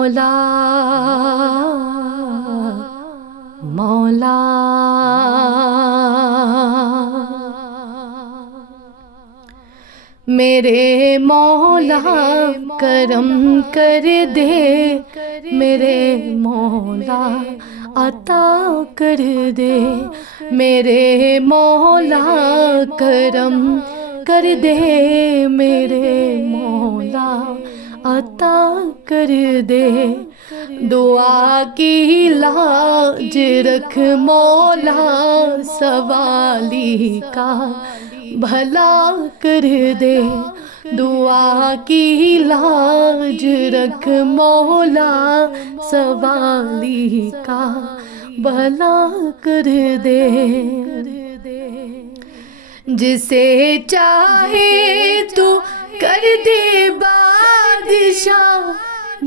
مولا مولا میرے مولا کرم کر دے، میرے مولا عطا کر دے، میرے مولا کرم کر دے، میرے مولا عطا کر دے۔ دعا کی لاج رکھ مولا، سوالی کا بھلا کر دے۔ دعا کی لاج رکھ مولا، سوالی کا بھلا کر دے۔ جسے چاہے تو کر دے بادشاہ،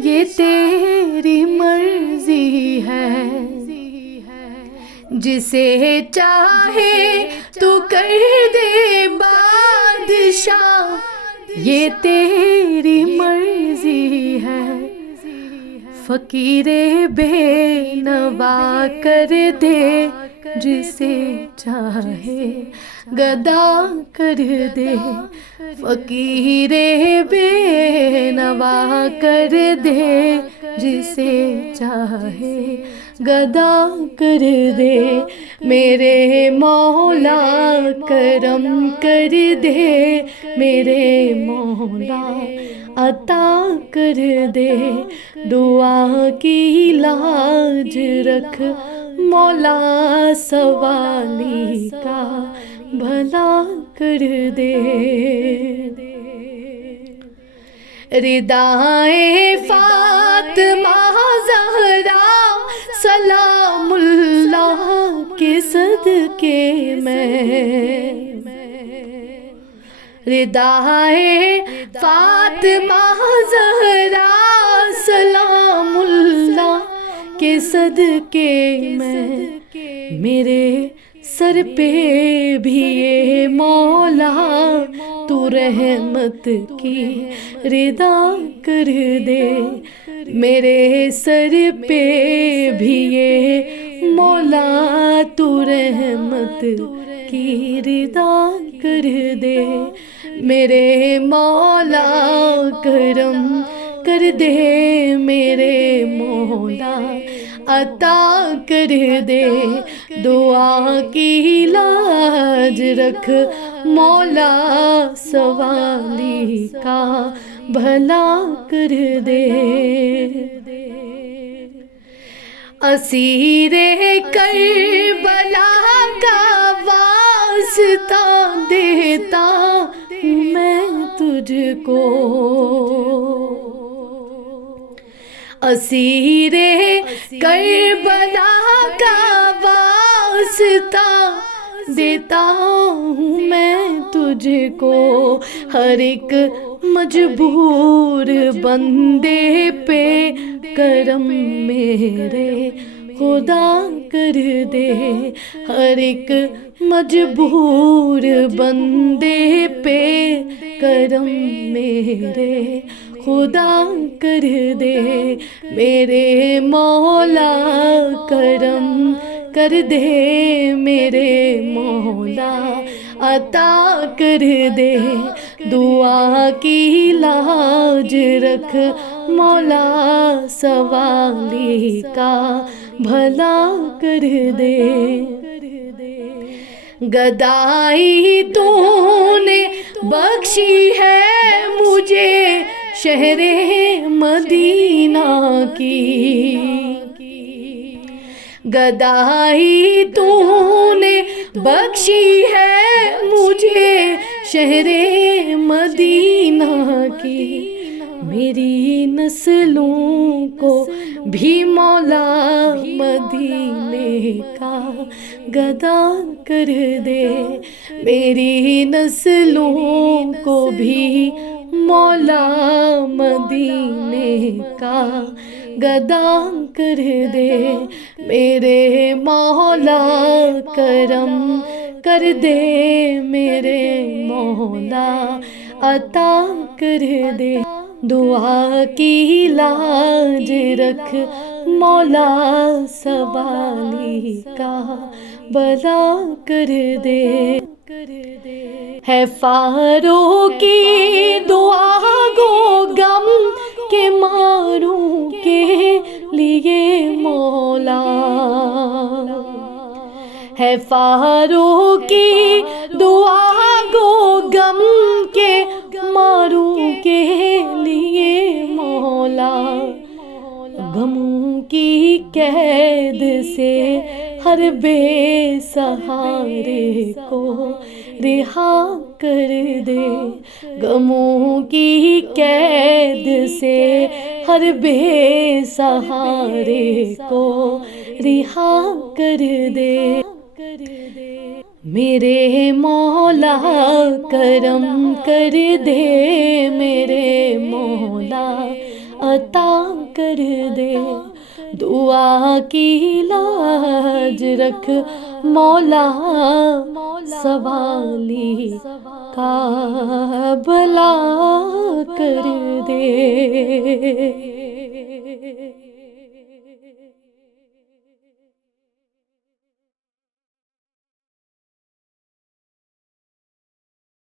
یہ تیری مرضی ہے۔ جسے چاہے تو کر دے بادشاہ، یہ تیری مرضی ہے۔ فقیر بے نوا کر دے، جسے چاہے گدا کر دے۔ فقیر بے نوا کر دے، جسے چاہے گدا کر دے۔ میرے مولا کرم کر دے، میرے مولا عطا کر دے۔ دعا کی لاج رکھ مولا، سوالی کا بھلا کر دے۔ ردائے فاطمہ زہرا سلام اللہ کے صدقے میں، ردائے فاطمہ زہرا سلام اللہ کے صدقے میں، میرے سر پہ بھی یہ مولا تو رحمت کی رضا کر دے۔ میرے سر پہ بھی یہ مولا تو رحمت کی رضا کر دے۔ میرے مولا کرم کر دے، میرے مولا عطا کر دے۔ دعا کی لاج رکھ مولا، سوالی کا بھلا کر دے۔ اسیر کربلا کا واسطہ دیتا ہوں میں تجھ کو، اسیر کربلا کا واسطہ دیتا ہوں میں تجھ کو۔ ہر ایک مجبور بندے پہ کرم میرے خدا کر دے۔ ہر ایک مجبور بندے پہ کرم میرے خدا کر دے۔ میرے مولا کرم کر دے، میرے مولا عطا کر دے۔ دعا کی لاج رکھ مولا، سوالی کا بھلا کر دے۔ گدائی تو نے بخشی ہے مجھے شہر مدینہ کی، گدائی تو نے بخشی ہے مجھے شہر مدینہ کی۔ میری نسلوں کو بھی مولا مدینے کا گدا کر دے۔ میری نسلوں کو بھی مولا مدینے کا گدا کر دے۔ میرے مولا کرم کر دے، میرے مولا عطا کر دے۔ دعا کی لاج رکھ مولا، سوالی کا بھلا کر دے۔ ہے فاروقی دعا گو غم کے ماروں کے لیے مولا، ہے فاروقی دعا گو غم کے ماروں کے لیے مولا، غموں کی قید سے ہر بے سہارے کو رہا کر دے، غموں کی قید سے ہر بے سہارے کو رہا کر دے۔ میرے مولا کرم کر دے، میرے مولا عطا کر دے، دعا کی لاج رکھ مولا، سوالی کا بھلا کر دے۔